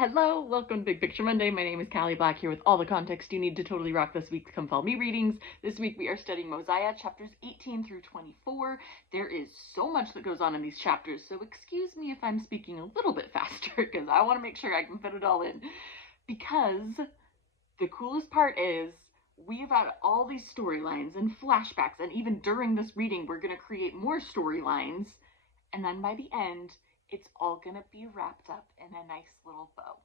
Hello, welcome to Big Picture Monday. My name is Cali Black here with all the context you need to totally rock this week's Come Follow Me readings. This week we are studying Mosiah, chapters 18 through 24. There is so much that goes on in these chapters, so excuse me if I'm speaking a little bit faster, because I want to make sure I can fit it all in. Because the coolest part is we've got all these storylines and flashbacks, and even during this reading we're going to create more storylines, and then by the end, it's all gonna be wrapped up in a nice little bow.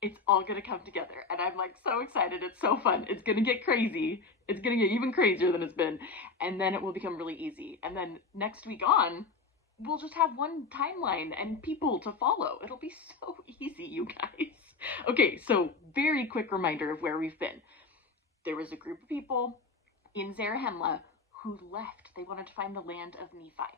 It's all gonna come together, and I'm like so excited. It's so fun. It's gonna get crazy. It's gonna get even crazier than it's been, and then it will become really easy. And then next week on, we'll just have one timeline and people to follow. It'll be so easy, you guys. Okay, so very quick reminder of where we've been. There was a group of people in Zarahemla who left. They wanted to find the land of Nephi.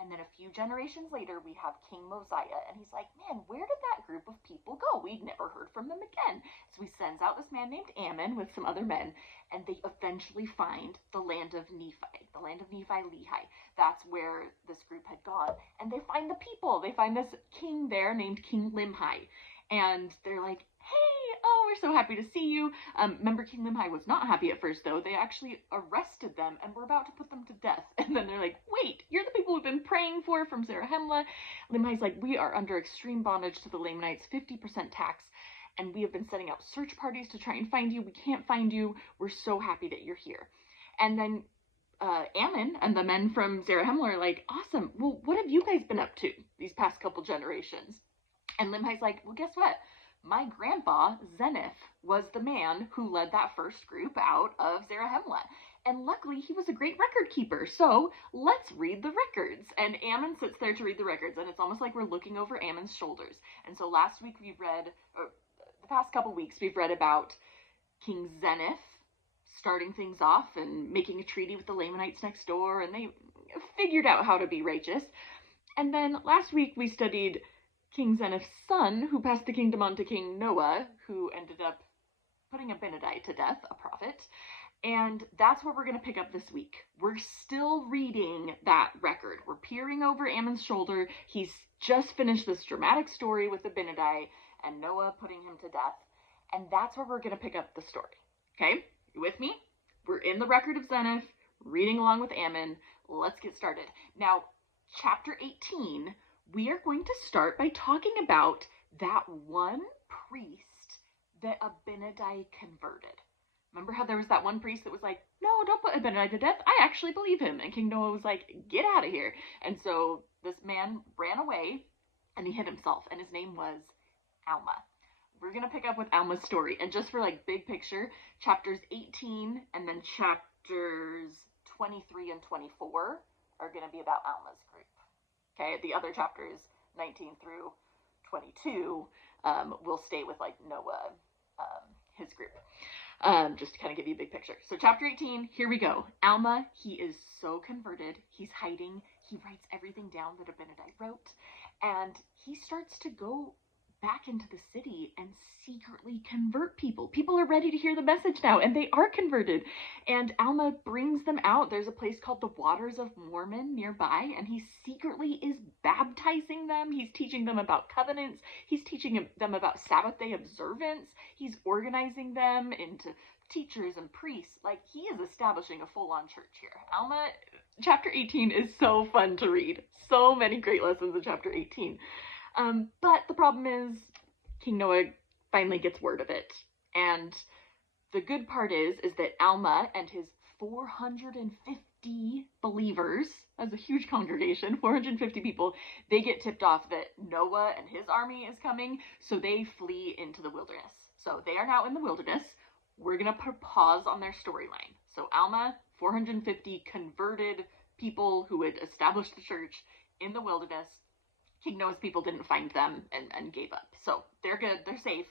And then a few generations later, we have King Mosiah, and he's like, man, where did that group of people go? We'd never heard from them again. So he sends out this man named Ammon with some other men, and they eventually find the land of Nephi, the land of Nephi-Lehi. That's where this group had gone. And they find the people. They find this king there named King Limhi. And they're like, hey, oh, we're so happy to see you. Remember, King Limhi was not happy at first, though. They actually arrested them and were about to put them to death. And then they're like, wait, you're the people we've been praying for from Zarahemla. Limhi's like, we are under extreme bondage to the Lamanites, 50% tax, and we have been setting out search parties to try and find you. We can't find you. We're so happy that you're here. And then Ammon and the men from Zarahemla are like, awesome. Well, what have you guys been up to these past couple generations? And Limhi's like, well, guess what? My grandpa, Zenith, was the man who led that first group out of Zarahemla. And luckily, he was a great record keeper. So let's read the records. And Ammon sits there to read the records. And it's almost like we're looking over Ammon's shoulders. And so last week we've read, or the past couple weeks, we've read about King Zenith starting things off and making a treaty with the Lamanites next door. And they figured out how to be righteous. And then last week we studied King Zenith's son, who passed the kingdom on to King Noah, who ended up putting Abinadi to death, a prophet. And that's where we're going to pick up this week. We're still reading that record. We're peering over Ammon's shoulder. He's just finished this dramatic story with Abinadi and Noah putting him to death. And that's where we're going to pick up the story. Okay? You with me? We're in the record of Zenith, reading along with Ammon. Let's get started. Now, chapter 18, we are going to start by talking about that one priest that Abinadi converted. Remember how there was that one priest that was like, no, don't put Abinadi to death. I actually believe him. And King Noah was like, get out of here. And so this man ran away and he hid himself. And his name was Alma. We're going to pick up with Alma's story. And just for like big picture, chapters 18 and then chapters 23 and 24 are going to be about Alma's group. Okay, the other chapters, 19 through 22, will stay with like Noah, his group, just to kind of give you a big picture. So chapter 18, here we go. Alma, he is so converted. He's hiding. He writes everything down that Abinadi wrote, and he starts to go back into the city and secretly convert people. People are ready to hear the message now, and they are converted. And Alma brings them out. There's a place called the Waters of Mormon nearby, and he secretly is baptizing them. He's teaching them about covenants. He's teaching them about Sabbath day observance. He's organizing them into teachers and priests. Like, he is establishing a full-on church here. Alma, chapter 18 is so fun to read. So many great lessons in chapter 18. But the problem is King Noah finally gets word of it. And the good part is that Alma and his 450 believers, that's a huge congregation, 450 people, they get tipped off that Noah and his army is coming, so they flee into the wilderness. So they are now in the wilderness. We're going to put a pause on their storyline. So Alma, 450 converted people who had established the church in the wilderness. King Noah's people didn't find them and gave up. So they're good. They're safe.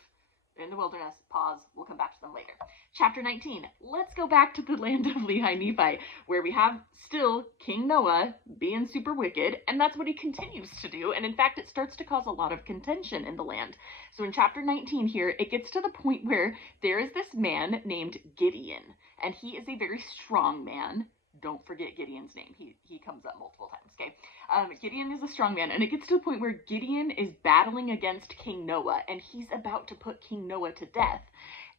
They're in the wilderness. Pause. We'll come back to them later. Chapter 19. Let's go back to the land of Lehi-Nephi, where we have still King Noah being super wicked, and that's what he continues to do. And in fact, it starts to cause a lot of contention in the land. So in chapter 19 here, it gets to the point where there is this man named Gideon, and he is a very strong man, Don't forget Gideon's name. He comes up multiple times, okay? Gideon is a strong man, and it gets to the point where Gideon is battling against King Noah, and he's about to put King Noah to death.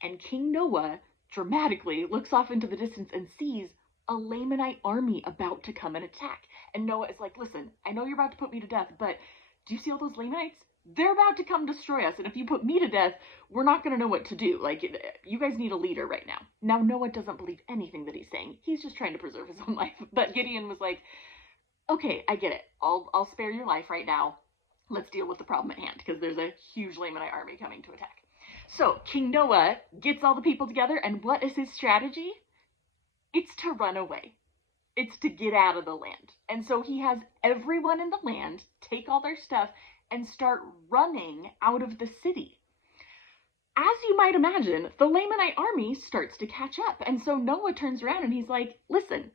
And King Noah dramatically looks off into the distance and sees a Lamanite army about to come and attack. And Noah is like, listen, I know you're about to put me to death, but do you see all those Lamanites? They're about to come destroy us, and if you put me to death, we're not going to know what to do. Like, you guys need a leader right now. Now, Noah doesn't believe anything that he's saying. He's just trying to preserve his own life. But Gideon was like, okay, I get it. I'll spare your life right now. Let's deal with the problem at hand, because there's a huge Lamanite army coming to attack. So, King Noah gets all the people together, and what is his strategy? It's to run away. It's to get out of the land. And so he has everyone in the land take all their stuff and start running out of the city. As you might imagine, the Lamanite army starts to catch up. And so Noah turns around and he's like, listen,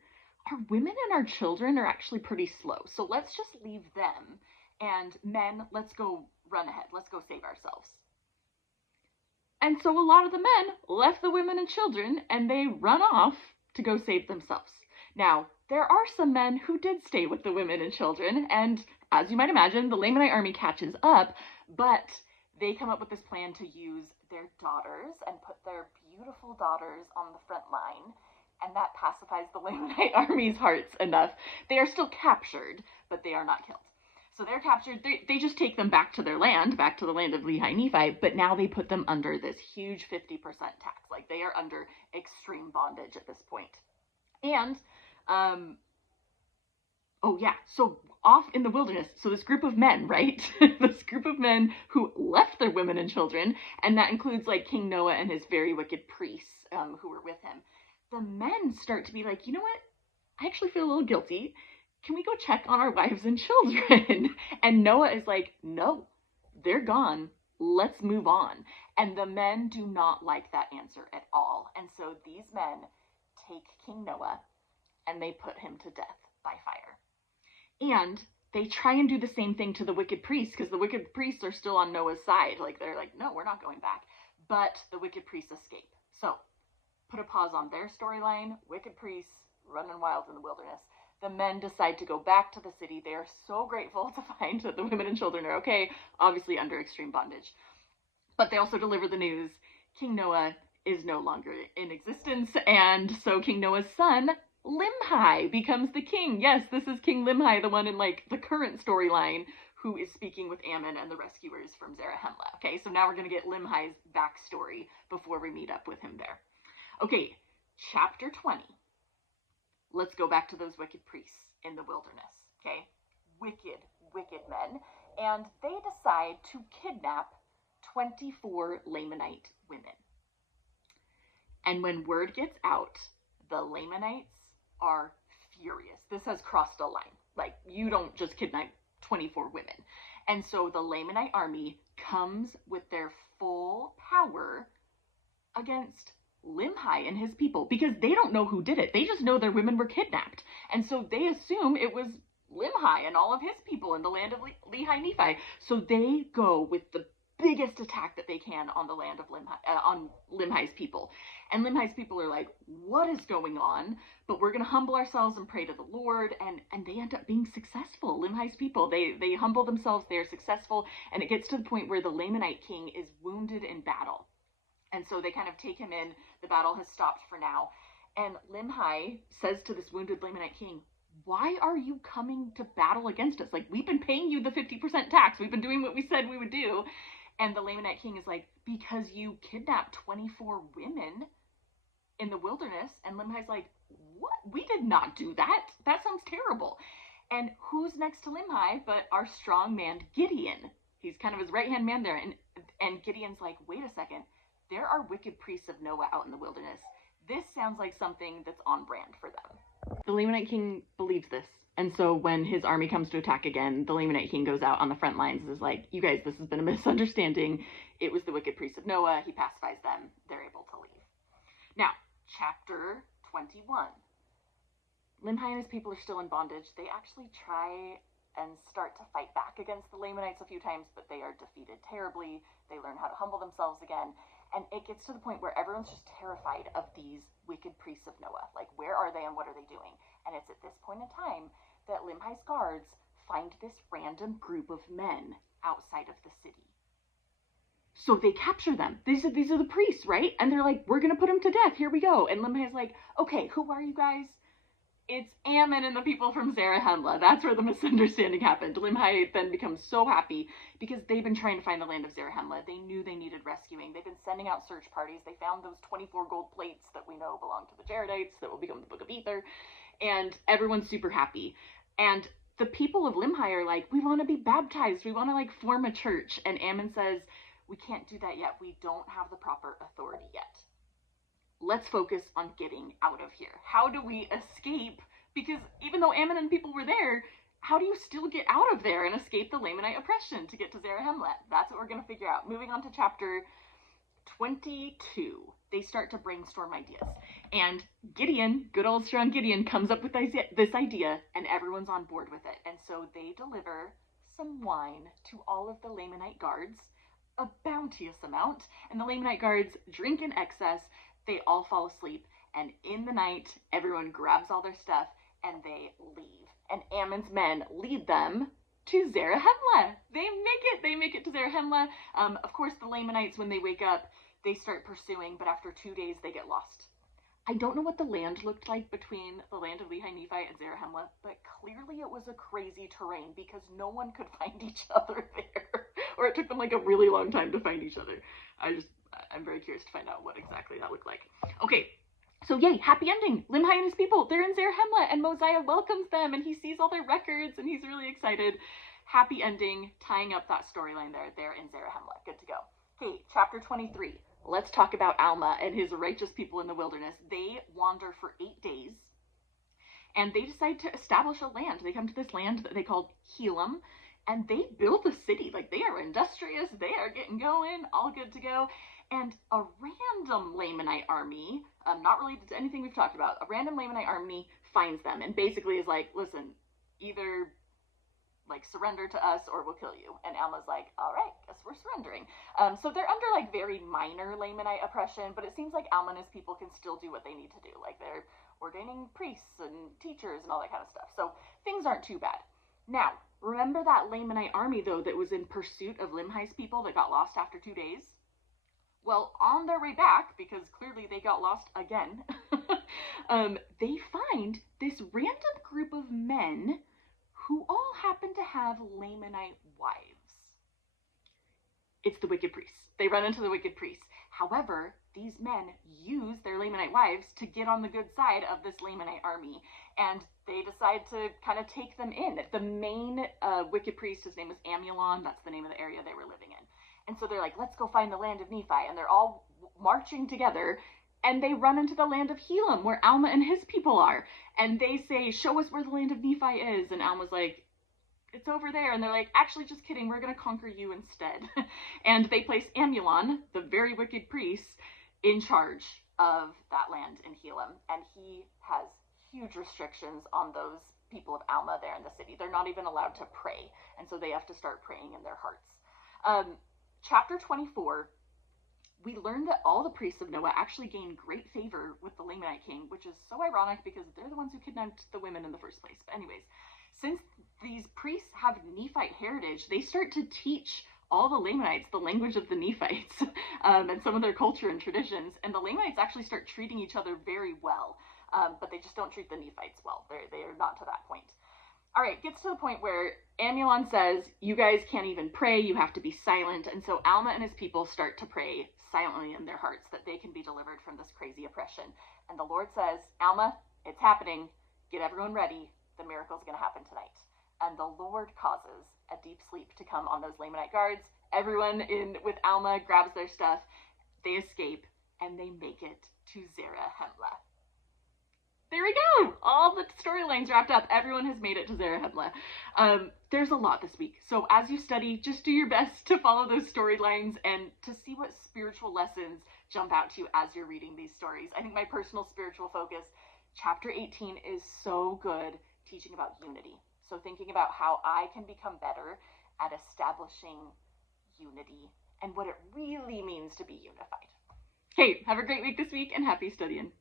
our women and our children are actually pretty slow. So let's just leave them. And men, let's go run ahead. Let's go save ourselves. And so a lot of the men left the women and children and they run off to go save themselves. Now, there are some men who did stay with the women and children, and as you might imagine, the Lamanite army catches up, but they come up with this plan to use their daughters and put their beautiful daughters on the front line, and that pacifies the Lamanite army's hearts enough. They are still captured, but they are not killed. So they're captured, they just take them back to their land, back to the land of Lehi Nephi, but now they put them under this huge 50% tax. Like, they are under extreme bondage at this point. And, oh yeah, so off in the wilderness, so this group of men, right? This group of men who left their women and children, and that includes, like, King Noah and his very wicked priests who were with him. The men start to be like, you know what? I actually feel a little guilty. Can we go check on our wives and children? And Noah is like, no, they're gone. Let's move on. And the men do not like that answer at all. And so these men take King Noah and they put him to death by fire. And they try and do the same thing to the wicked priests, because the wicked priests are still on Noah's side. Like, they're like, no, we're not going back. But the wicked priests escape. So put a pause on their storyline. Wicked priests running wild in the wilderness. The men decide to go back to the city. They are so grateful to find that the women and children are okay, obviously under extreme bondage. But they also deliver the news. King Noah is no longer in existence, and so King Noah's son, Limhi, becomes the king. Yes, this is King Limhi, the one in, like, the current storyline, who is speaking with Ammon and the rescuers from Zarahemla. Okay, so now we're going to get Limhi's backstory before we meet up with him there. Okay, chapter 20. Let's go back to those wicked priests in the wilderness, okay? Wicked, wicked men. And they decide to kidnap 24 Lamanite women. And when word gets out, the Lamanites are furious. This has crossed a line. Like, you don't just kidnap 24 women. And so the Lamanite army comes with their full power against Limhi and his people, because they don't know who did it. They just know their women were kidnapped. And so they assume it was Limhi and all of his people in the land of Lehi Nephi. So they go with the biggest attack that they can on the land of Limhi's people. And Limhi's people are like, what is going on? But we're going to humble ourselves and pray to the Lord. And they end up being successful. Limhi's people, they humble themselves. They are successful. And it gets to the point where the Lamanite king is wounded in battle. And so they kind of take him in. The battle has stopped for now. And Limhi says to this wounded Lamanite king, why are you coming to battle against us? Like, we've been paying you the 50% tax. We've been doing what we said we would do. And the Lamanite king is like, because you kidnapped 24 women in the wilderness. And Limhi's like, what? We did not do that. That sounds terrible. And who's next to Limhi but our strong man, Gideon? He's kind of his right-hand man there. And Gideon's like, wait a second. There are wicked priests of Noah out in the wilderness. This sounds like something that's on brand for them. The Lamanite king believes this. And so when his army comes to attack again, the Lamanite king goes out on the front lines and is like, you guys, this has been a misunderstanding. It was the wicked priests of Noah. He pacifies them. They're able to leave. Now, chapter 21. Limhi and his people are still in bondage. They actually try and start to fight back against the Lamanites a few times, but they are defeated terribly. They learn how to humble themselves again. And it gets to the point where everyone's just terrified of these wicked priests of Noah. Like, where are they and what are they doing? And it's at this point in time that Limhi's guards find this random group of men outside of the city. So they capture them. These are the priests, right? And they're like, we're going to put them to death. Here we go. And Limhi's like, okay, who are you guys? It's Ammon and the people from Zarahemla. That's where the misunderstanding happened. Limhi then becomes so happy because they've been trying to find the land of Zarahemla. They knew they needed rescuing. They've been sending out search parties. They found those 24 gold plates that we know belong to the Jaredites that will become the Book of Ether. And everyone's super happy. And the people of Limhi are like, we want to be baptized. We want to like form a church. And Ammon says, we can't do that yet. We don't have the proper authority yet. Let's focus on getting out of here. How do we escape? Because even though Ammon and people were there, how do you still get out of there and escape the Lamanite oppression to get to Zarahemla? That's what we're going to figure out. Moving on to chapter 22, they start to brainstorm ideas. And Gideon, good old strong Gideon, comes up with this idea, and everyone's on board with it. And so they deliver some wine to all of the Lamanite guards, a bounteous amount, and the Lamanite guards drink in excess. They all fall asleep, and in the night, everyone grabs all their stuff, and they leave. And Ammon's men lead them to Zarahemla. They make it to Zarahemla. Of course, the Lamanites, when they wake up, they start pursuing, but after 2 days, they get lost. I don't know what the land looked like between the land of Lehi, Nephi, and Zarahemla, but clearly it was a crazy terrain because no one could find each other there. Or it took them like a really long time to find each other. I'm very curious to find out what exactly that looked like. Okay, so yay, happy ending. Limhi and his people, they're in Zarahemla, and Mosiah welcomes them, and he sees all their records, and he's really excited. Happy ending, tying up that storyline there. They're in Zarahemla. Good to go. Okay, chapter 23. Let's talk about Alma and his righteous people in the wilderness. They wander for 8 days, and they decide to establish a land. They come to this land that they called Helam, and they build a city. Like, they are industrious, they are getting going, all good to go. And a random Lamanite army, not related to anything we've talked about, a random Lamanite army finds them and basically is like, listen, either like surrender to us or we'll kill you. And Alma's like, all right, guess we're surrendering. So they're under like very minor Lamanite oppression, but it seems like Alma and his people can still do what they need to do. Like, they're ordaining priests and teachers and all that kind of stuff. So things aren't too bad. Now, remember that Lamanite army, though, that was in pursuit of Limhi's people that got lost after 2 days? Well, on their way back, because clearly they got lost again, they find this random group of men who all happen to have Lamanite wives. It's the wicked priests. They run into the wicked priests. However, these men use their Lamanite wives to get on the good side of this Lamanite army, and they decide to kind of take them in. The main wicked priest, his name was Amulon. That's the name of the area they were living in. And so they're like, let's go find the land of Nephi. And they're all marching together. And they run into the land of Helam, where Alma and his people are. And they say, show us where the land of Nephi is. And Alma's like, it's over there. And they're like, actually, just kidding. We're going to conquer you instead. And they place Amulon, the very wicked priest, in charge of that land in Helam. And he has huge restrictions on those people of Alma there in the city. They're not even allowed to pray. And so they have to start praying in their hearts. Chapter 24, we learn that all the priests of Noah actually gain great favor with the Lamanite king, which is so ironic because they're the ones who kidnapped the women in the first place. But anyways, since these priests have Nephite heritage, they start to teach all the Lamanites the language of the Nephites and some of their culture and traditions. And the Lamanites actually start treating each other very well, but they just don't treat the Nephites well. They are not to that point. All right, gets to the point where Amulon says, you guys can't even pray, you have to be silent. And so Alma and his people start to pray silently in their hearts that they can be delivered from this crazy oppression. And the Lord says, Alma, it's happening. Get everyone ready. The miracle's going to happen tonight. And the Lord causes a deep sleep to come on those Lamanite guards. Everyone in with Alma grabs their stuff. They escape, and they make it to Zarahemla. There we go! All the storylines wrapped up. Everyone has made it to Zarahemla. There's a lot this week. So as you study, just do your best to follow those storylines and to see what spiritual lessons jump out to you as you're reading these stories. I think my personal spiritual focus, chapter 18, is so good teaching about unity. So thinking about how I can become better at establishing unity and what it really means to be unified. Okay, have a great week this week and happy studying.